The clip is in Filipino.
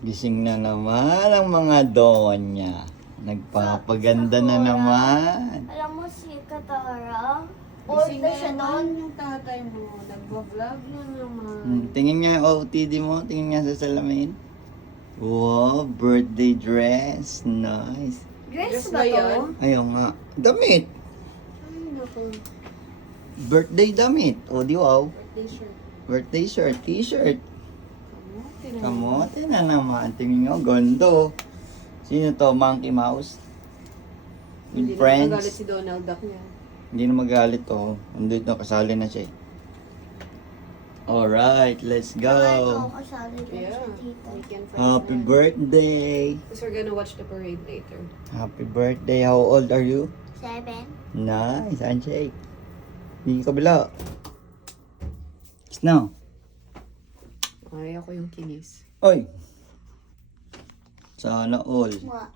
Gising na naman ang mga donya. Nagpapaganda na naman. Alam mo si Katara? Gising Order na siya naman doon. yung tatay mo. Nagbablog na naman. Tingin nga yung OOTD mo. Tingin nga sa salamin. Wow, birthday dress. Nice. Dress Dress ba ba to? yan? Ayaw nga. Damit. Ay, naku. Birthday damit. O, di wow. Birthday shirt. Birthday shirt, t-shirt. Kamote na. Kamote na naman. Tingin nga, gondo. Sino to? Monkey Mouse? Hindi With na magalit friends? si Donald Duck niya. Hindi na magalit to. Andito na, kasali na siya. Alright, let's Ano, go. kasali din Yeah. siya dito. Weekend friends Happy na. birthday. Because we're gonna watch the parade later. Happy birthday. How old are you? 7. Nice, handshake. Hindi kabila. Snow. Ay, ako yung kinis. Oy. Sana all. What?